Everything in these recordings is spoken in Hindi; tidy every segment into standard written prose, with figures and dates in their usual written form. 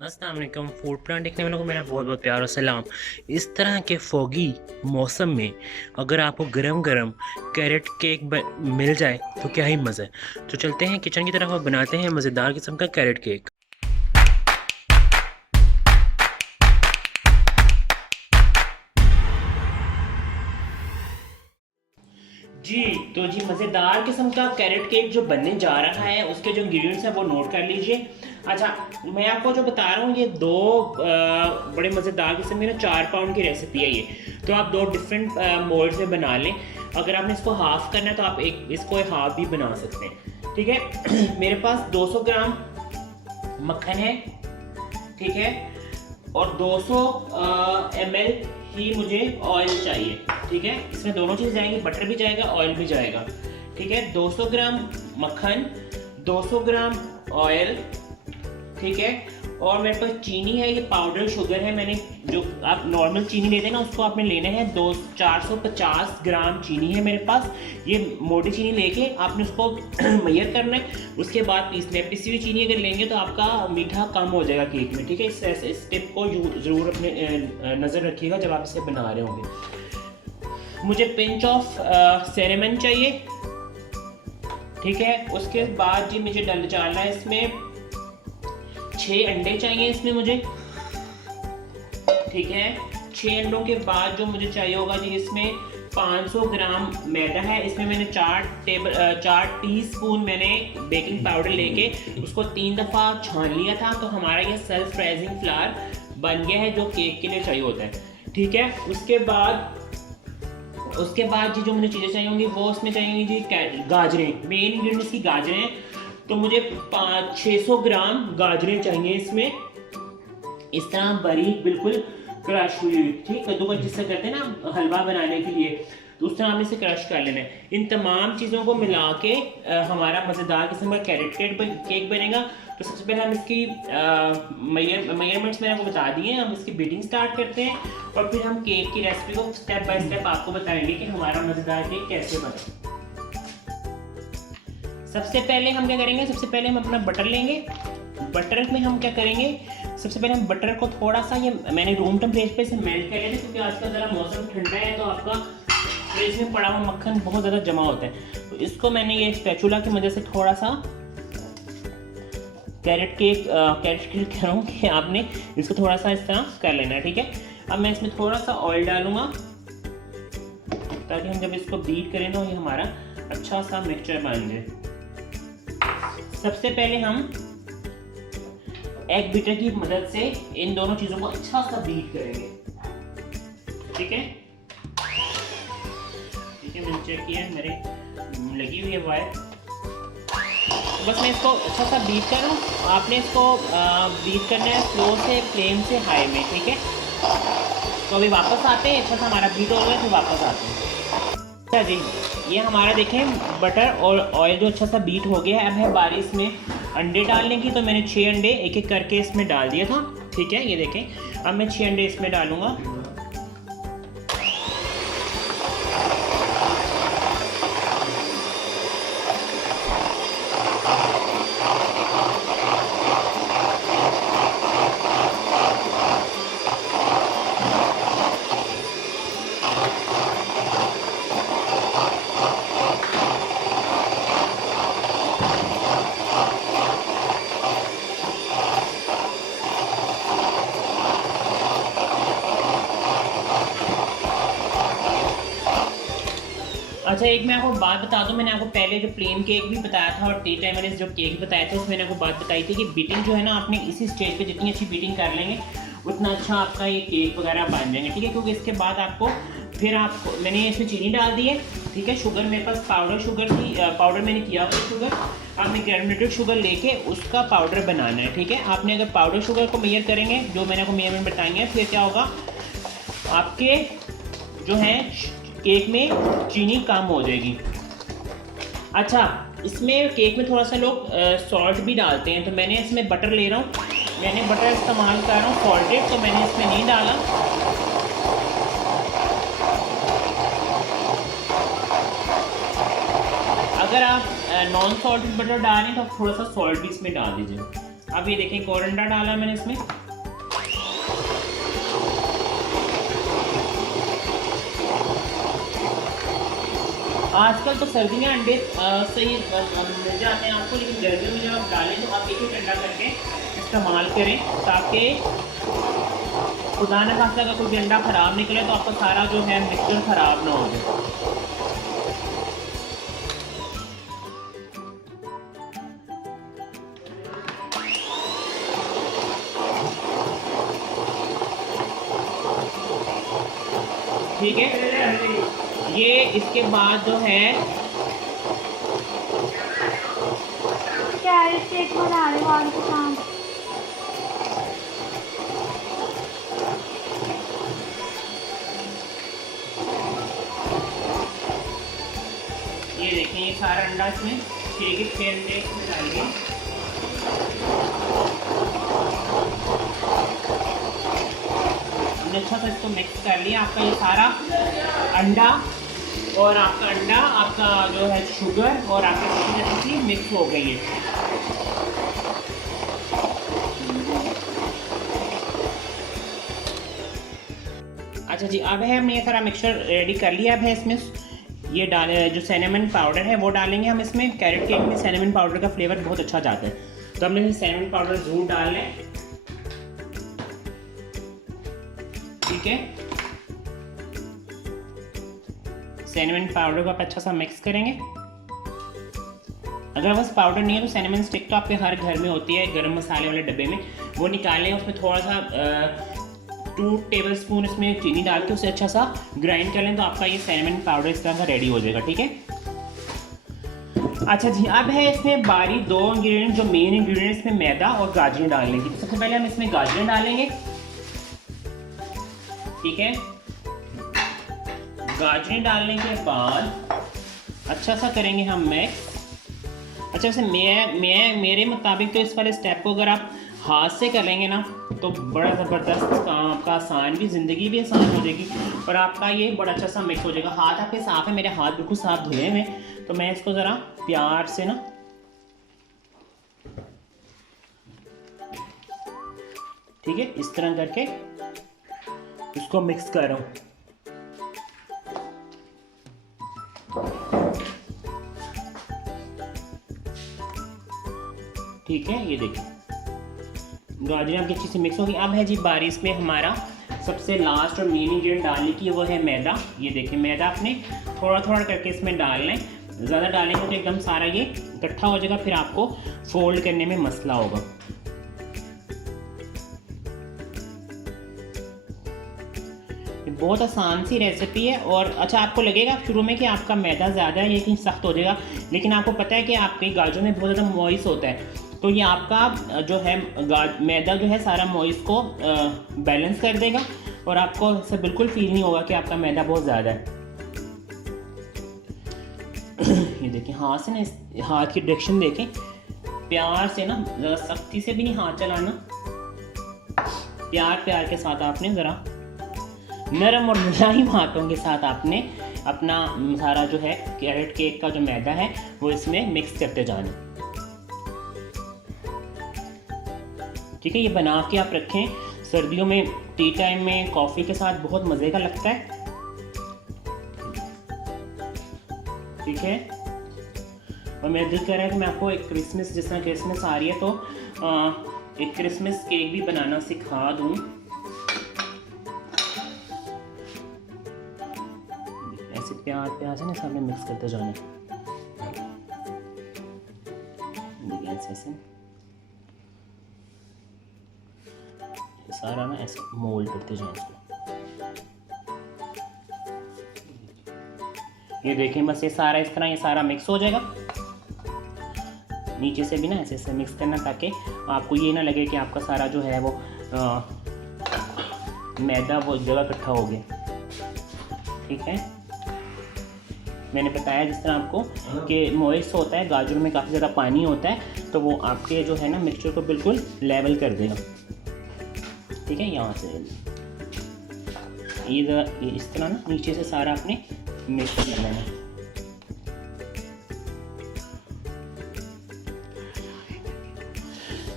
अस्सलाम वालेकुम। फूड प्लान देखने वालों को मेरा बहुत बहुत प्यार और सलाम। इस तरह के फोगी मौसम में अगर आपको गरम गरम कैरेट केक मिल जाए तो क्या ही मज़ा है। तो चलते हैं किचन की तरफ और बनाते हैं मज़ेदार किस्म का कैरेट केक। जी, तो जी मज़ेदार किस्म का कैरेट केक जो बनने जा रहा है उसके जो इंग्रेडिएंट्स हैं वो नोट कर लीजिए। अच्छा, मैं आपको जो बता रहा हूँ ये दो बड़े मज़ेदार किस्म की ना 4 पाउंड की रेसिपी है ये। तो आप दो डिफरेंट मोल्ड्स में बना लें। अगर आपने इसको हाफ़ करना है तो आप एक इसको हाफ़ भी बना सकते हैं, ठीक है। मेरे पास 200 ग्राम मक्खन है, ठीक है, और 200 ml ही मुझे ऑयल चाहिए, ठीक है। इसमें दोनों चीज़ जाएंगी, बटर भी जाएगा, ऑयल भी जाएगा, ठीक है। 200 ग्राम मक्खन, 200 ग्राम ऑयल, ठीक है। और मेरे पास चीनी है, ये पाउडर शुगर है। मैंने जो आप नॉर्मल चीनी लेते हैं ना उसको आपने लेना है 450 ग्राम चीनी है मेरे पास। ये मोटी चीनी लेके आपने उसको मैयर करना है, उसके बाद पीसना है। पिसी हुई चीनी अगर लेंगे तो आपका मीठा कम हो जाएगा केक में, ठीक है। इस स्टेप को ज़रूर अपने नज़र रखिएगा जब आप इसे बना रहे होंगे। मुझे पिंच ऑफ सिनेमन चाहिए, ठीक है। उसके बाद जी मुझे डालना है इसमें 6 अंडे चाहिए इसमें मुझे, ठीक है। 6 अंडों के बाद जो मुझे चाहिए होगा जी इसमें 500 ग्राम मैदा है। इसमें मैंने 4 टीस्पून मैंने बेकिंग पाउडर लेके उसको 3 दफ़ा छान लिया था। तो हमारा ये सेल्फ राइजिंग फ्लावर बन गया है जो केक के लिए चाहिए होता है, ठीक है। उसके बाद जी जो मुझे चीज़ें चाहिए होंगी वो उसमें चाहिए जी गाजरें, मेन इंग्रेडिएंट इसकी गाजरें हैं। तो मुझे 600 ग्राम गाजरें चाहिए इसमें, इस तरह बारीक बिल्कुल क्रश हुई हुई, ठीक। कद्दूकस जिससे करते हैं ना हलवा बनाने के लिए, तो उस तरह हमें इसे क्रश कर लेना है। इन तमाम चीज़ों को मिला के हमारा मज़ेदार किस्म का कैरेट केक बनेगा। तो सबसे पहले हम इसकी मेजरमेंट्स मैंने आपको बता दिए हैं। हम इसकी बीटिंग स्टार्ट करते हैं और फिर हम केक की रेसिपी को स्टेप बाय स्टेप आपको बताएंगे कि हमारा मज़ेदार केक कैसे बने। सबसे पहले हम क्या करेंगे, सबसे पहले हम अपना बटर लेंगे। बटर में हम क्या करेंगे, सबसे पहले हम बटर को थोड़ा सा, ये मैंने रूम टेम्परेचर पे से मेल्ट कर लिया क्योंकि आजकल ज़रा मौसम ठंडा है तो आपका फ्रिज में पड़ा हुआ मक्खन बहुत ज़्यादा जमा होता है। तो इसको मैंने ये स्पैचुला की मदद से थोड़ा सा कैरेट केक कह रहा हूँ कि आपने इसको थोड़ा सा इस तरह कर लेना है, ठीक है। अब मैं इसमें थोड़ा सा ऑयल डालूंगा ताकि हम जब इसको बीट करें तो ये हमारा अच्छा सा मिक्सचर बन जाए। सबसे पहले हम एग बीटर की मदद से इन दोनों चीज़ों को अच्छा सा बीट करेंगे, ठीक है। ठीक है, मैंने चेक किया है, मेरे लगी हुई है वायर। तो बस मैं इसको अच्छा सा बीट कर रहा हूँ। आपने इसको बीट करना है स्लो से, फ्लेम से हाई में, ठीक है। तो अभी वापस आते हैं, अच्छा सा हमारा बीट हो गया, फिर वापस आते हैं। अच्छा जी, ये हमारा देखें बटर और ऑयल जो अच्छा सा बीट हो गया है। अब है बारी इसमें अंडे डालने की। तो मैंने 6 अंडे एक एक करके इसमें डाल दिया था, ठीक है। ये देखें, अब मैं 6 अंडे इसमें डालूंगा। अच्छा, एक मैं आपको बात बता दूं, मैंने आपको पहले जो प्लेन केक भी बताया था और टी टाइम मैंने जो केक बताया था उसमें मैंने आपको बात बताई थी कि बीटिंग जो है ना, आपने इसी स्टेज पे जितनी अच्छी बीटिंग कर लेंगे उतना अच्छा आपका ये केक वगैरह बन जाएंगे, ठीक है। क्योंकि इसके बाद आपको फिर आपको मैंने इसमें चीनी डाल दी है, ठीक है। शुगर मेरे पास पाउडर शुगर थी, पाउडर मैंने किया हुआ शुगर। आपने ग्रेनुलेटेड शुगर लेके उसका पाउडर बनाना है, ठीक है। आपने अगर पाउडर शुगर को मेजर करेंगे जो मैंने आपको मेजरमेंट बताएंगे, फिर क्या होगा, आपके जो है केक में चीनी कम हो जाएगी। अच्छा, इसमें केक में थोड़ा सा लोग सॉल्ट भी डालते हैं, तो मैंने इसमें बटर ले रहा हूँ, मैंने बटर इस्तेमाल कर रहा हूँ सॉल्टेड, तो मैंने इसमें नहीं डाला। अगर आप नॉन सॉल्टेड बटर डालें तो आप थोड़ा सा सॉल्ट भी इसमें डाल दीजिए। अब ये देखें, एक और अंडा डाला मैंने इसमें। आजकल तो सर्दी में अंडे सही मिल जाते हैं आपको, लेकिन गर्मियों में जब आप डालें तो आप एक एक अंडा करके इस्तेमाल करें, ताकि खुदा न खास्ता अगर कोई भी अंडा ख़राब निकले तो आपका सारा जो है मिक्सचर ख़राब ना हो जाए। ठीक है, ये इसके बाद जो है कैरेट केक बना रहे हो आज के शाम। ये देखें, ये सारा अंडा इसमें ठीक है, 6 अंडे इसमें डालिए। अच्छा सा इसको मिक्स कर लिया। आपका ये सारा अंडा और आपका जो है शुगर और आपकी सब्जी अच्छी मिक्स हो गई है। अच्छा जी, अब है हमने ये सारा मिक्सचर रेडी कर लिया। अब है इसमें ये डाले जो सिनेमन पाउडर है वो डालेंगे हम इसमें। कैरेट केक में सिनेमन पाउडर का फ्लेवर बहुत अच्छा जाता है, तो हमने सिनेमन पाउडर ज़रूर डालना है। ठीक है, सिनेमन पाउडर को आप अच्छा सा मिक्स करेंगे। अगर बस पाउडर नहीं है तो सिनेमन स्टिक तो आपके हर घर में होती है, गरम मसाले वाले डब्बे में, वो निकालें, उसमें थोड़ा सा 2 टेबलस्पून इसमें चीनी डाल के उसे अच्छा सा ग्राइंड कर लें, तो आपका ये सिनेमन पाउडर इस तरह का रेडी हो जाएगा। ठीक है, अच्छा जी, अब है इसमें बारी 2 इंग्रेडिएंट जो मेन इंग्रेडिएंट इसमें मैदा और गाजरें डालने की। सबसे पहले हम इसमें गाजरें डालेंगे। ठीक है, गाजरें डालने के बाद अच्छा सा करेंगे हम मिक्स। अच्छा, वैसे मेरे मुताबिक तो इस वाले स्टेप को अगर आप हाथ से करेंगे ना तो बड़ा ज़बरदस्त काम, आपका आसान भी, ज़िंदगी भी आसान हो जाएगी और आपका ये बड़ा अच्छा सा मिक्स हो जाएगा। हाथ आपके साफ़ है, मेरे हाथ बिल्कुल साफ धुले हुए, तो मैं इसको ज़रा प्यार से ना ठीक है इस तरह करके इसको मिक्स कर रहा हूँ। ठीक है, ये देखिए गाजरें आपकी अच्छी से मिक्स होगी। अब है जी बारी इसमें हमारा सबसे लास्ट और मेन इंग्रेडिएंट डालने की, वो है मैदा। ये देखिए, मैदा आपने थोड़ा थोड़ा करके इसमें डालना है, ज़्यादा डालेंगे तो एकदम सारा ये इकट्ठा हो जाएगा, फिर आपको फोल्ड करने में मसला होगा। बहुत आसान सी रेसिपी है। और अच्छा, आपको लगेगा शुरू में कि आपका मैदा ज़्यादा है, लेकिन सख्त हो जाएगा, लेकिन आपको पता है कि आपके गाजरों में बहुत ज़्यादा मॉइस होता है, तो ये आपका जो है मैदा जो है सारा मॉइस को बैलेंस कर देगा और आपको इससे बिल्कुल फील नहीं होगा कि आपका मैदा बहुत ज़्यादा है। ये देखिए, हाथ से ना, हाथ की डायरेक्शन देखें, प्यार से ना, ज़रा सख्ती से भी नहीं हाथ चलाना, प्यार के साथ आपने ज़रा नरम और मुलायम हाथों के साथ आपने अपना सारा जो है कैरेट केक का जो मैदा है वो इसमें मिक्स करते जाना। ठीक है, ये बना के आप रखें, सर्दियों में टी टाइम में कॉफ़ी के साथ बहुत मज़े का लगता है। ठीक है, और मेरा दिल कर रहा है कि मैं आपको एक क्रिसमस, जिस तरह क्रिसमस आ रही है तो एक क्रिसमस केक भी बनाना सिखा दूँ। ऐसे प्याज है ना, सामने मिक्स करते जाना। देखिए ऐसे सारा ना ऐसे मोल्ड करते जाएं इसको। ये देखें, बस ये सारा इस तरह ये सारा मिक्स हो जाएगा। नीचे से भी ना ऐसे मिक्स करना, ताकि आपको ये ना लगे कि आपका सारा जो है वो मैदा वो जगह इकट्ठा हो गया। ठीक है, मैंने बताया जिस तरह आपको कि मॉइस्ट होता है, गाजर में काफ़ी ज़्यादा पानी होता है, तो वो आपके जो है ना मिक्सचर को बिल्कुल लेवल कर देगा। ठीक है, यहाँ से ये इस तरह ना नीचे से सारा आपने मिक्स कर लेना।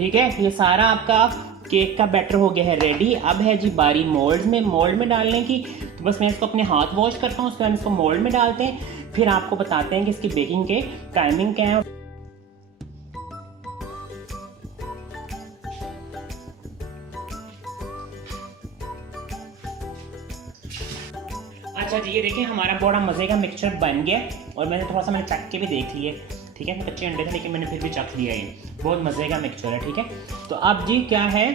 ठीक है, ये सारा आपका केक का बैटर हो गया है रेडी। अब है जी बारी मोल्ड में डालने की। तो बस मैं इसको अपने हाथ वॉश करता हूँ, उसके बाद इसको मोल्ड में डालते हैं, फिर आपको बताते हैं कि इसकी बेकिंग के टाइमिंग क्या है। अच्छा जी, ये देखिए हमारा बड़ा मज़े का मिक्सचर बन गया और मैंने चख के भी देख लिए, ठीक है। कच्चे अंडे थे लेकिन मैंने फिर भी चख लिया। ये बहुत मज़े का मिक्सचर है, ठीक है। तो अब जी क्या है,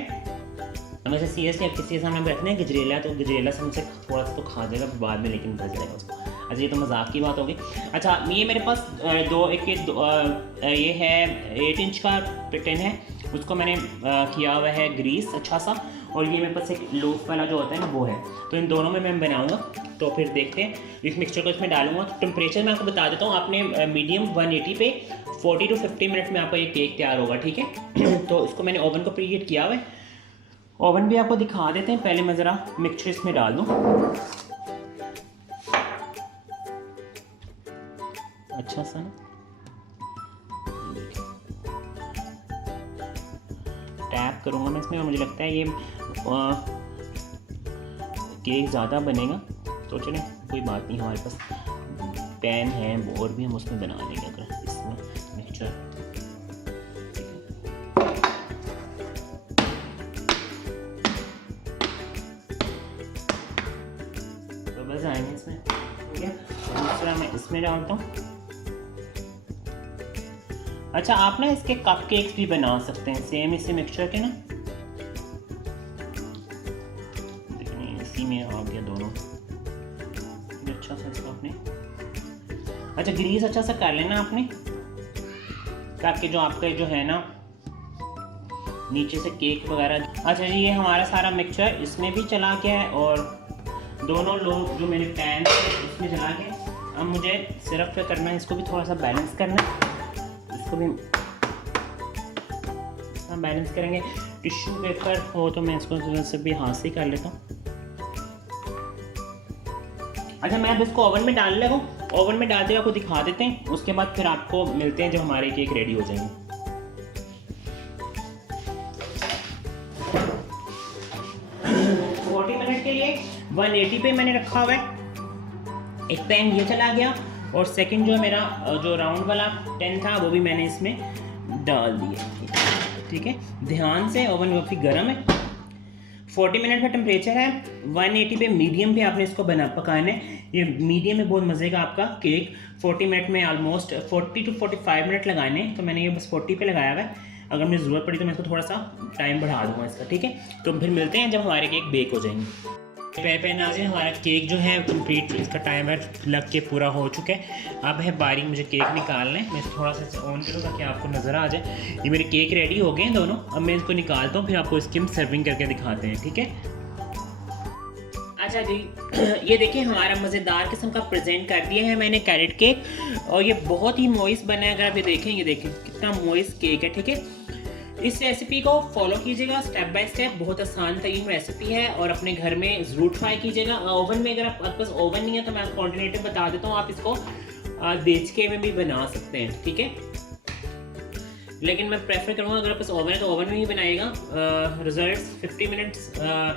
वैसे सीरियसली अब किसी के सामने रखते हैं गजरेला, तो गजरेला से मुझसे थोड़ा सा तो खा जाएगा बाद में, लेकिन बच जाएगा उसको। अच्छा ये तो मजाक की बात होगी। अच्छा ये मेरे पास ये है 8 इंच का टिन है, उसको मैंने किया हुआ है ग्रीस अच्छा सा, और ये मेरे पास एक लूफ वाला जो होता है ना वो है। तो इन दोनों में मैं बनाऊंगा, तो फिर देखते हैं। इस मिक्सचर को इसमें डालूंगा। तो टेम्परेचर मैं आपको बता देता हूँ, आपने मीडियम 180 पे 40 to 50 मिनट में आपका ये केक तैयार होगा, ठीक है। तो इसको मैंने ओवन को प्रीहीट किया हुआ है, ओवन भी आपको दिखा देते हैं। पहले मैं ज़रा मिक्सचर इसमें डाल दूँ अच्छा सा ना, टैप करूँगा मैं इसमें, और मुझे लगता है ये केक ज़्यादा बनेगा, तो चलें कोई बात नहीं, हमारे पास पैन है और भी हम उसमें बना लेंगे अगर इसमें मिक्सचर। तो बस आएंगे इसमें, ठीक है। दूसरा मैं इसमें डालता हूँ। अच्छा आप ना इसके कप केक्स भी बना सकते हैं सेम इसी मिक्सचर के ना, देखिए इसी में आ गया दोनों। अच्छा सा इसको आपने अच्छा ग्रीस अच्छा सा कर लेना आपने, ताकि जो आपका जो है ना नीचे से केक वगैरह। अच्छा जी ये हमारा सारा मिक्सचर इसमें भी चला गया है, और दोनों लोग जो मेरे पैन थे उसमें चला गया। अब मुझे सिरप पे करना है, इसको भी थोड़ा सा बैलेंस करना है, इसको भी हम बैलेंस करेंगे। टिश्यू पेपर हो तो मैं इसको से भी हाथ से कर लेता हूँ। अच्छा मैं अब इसको ओवन में डाल लगा, ओवन में डालते हुए आपको दिखा देते हैं, उसके बाद फिर आपको मिलते हैं जब हमारे केक रेडी हो जाएंगे। 40 मिनट के लिए 180 पे मैंने रखा हुआ है। एक टाइम ये चला गया, और सेकंड जो मेरा जो राउंड वाला 10 था वो भी मैंने इसमें डाल दिया, ठीक है। ध्यान से, ओवन काफ़ी गर्म है। 40 मिनट का टेम्परेचर है, 180 पे मीडियम पे आपने इसको पकाना है। ये मीडियम में बहुत मज़े का आपका केक 40 मिनट में ऑलमोस्ट 40 to 45 मिनट लगाने, तो मैंने ये बस 40 पे लगाया हुआ है। अगर मुझे ज़रूरत पड़ी तो मैं इसको थोड़ा सा टाइम बढ़ा दूँगा इसका, ठीक है। तो फिर मिलते हैं जब हमारे केक बेक हो जाएंगे। पे नाज़रीन हमारा केक जो है कंप्लीट, इसका टाइमर लग के पूरा हो चुका है। अब है बारी मुझे केक निकालना है, मैं इसको थोड़ा सा ऑन करूँ ताकि आपको नज़र आ जाए। ये मेरे केक रेडी हो गए हैं दोनों। अब मैं इसको निकालता हूँ, फिर आपको इसकी हम सर्विंग करके दिखाते हैं, ठीक है। अच्छा जी ये देखिए हमारा मज़ेदार किस्म का प्रेजेंट कर दिया है मैंने कैरेट केक, और ये बहुत ही मॉइस्ट बना है। अगर आप ये देखें, ये देखें कितना मॉइस्ट केक है, ठीक है। इस रेसिपी को फॉलो कीजिएगा स्टेप बाय स्टेप, बहुत आसान तरीन रेसिपी है, और अपने घर में ज़रूर ट्राई कीजिएगा। ओवन में अगर आपके पास ओवन नहीं है तो मैं आपको ऑल्टरनेटिव बता देता हूँ, आप इसको देचके में भी बना सकते हैं, ठीक है। लेकिन मैं प्रेफर करूँगा अगर आपके पास ओवन है तो ओवन में ही बनाइएगा। रिजल्ट्स 50 मिनट्स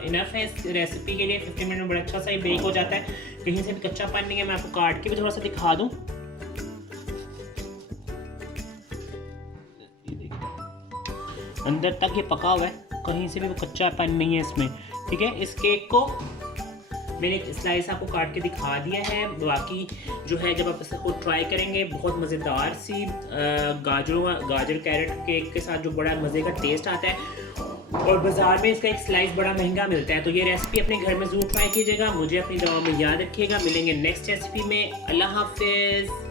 इनफ है इस रेसिपी के लिए। 50 मिनट में बड़ा अच्छा सा ये बेक हो जाता है, कहीं से भी कच्चापन नहीं है। मैं आपको काट के भी थोड़ा सा दिखा दूँ, अंदर तक ये पका हुआ है, कहीं से भी कच्चापन नहीं है इसमें, ठीक है। इस केक को मैंने एक स्लाइस आपको काट के दिखा दिया है। बाकी जो है जब आप इसको ट्राई करेंगे, बहुत मज़ेदार सी गाजर कैरेट केक के साथ जो बड़ा मज़े का टेस्ट आता है, और बाज़ार में इसका एक स्लाइस बड़ा महंगा मिलता है। तो ये रेसिपी अपने घर में ज़रूर ट्राई कीजिएगा। मुझे अपनी दुआ में याद रखिएगा। मिलेंगे नेक्स्ट रेसिपी में। अल्लाह हाफिज़।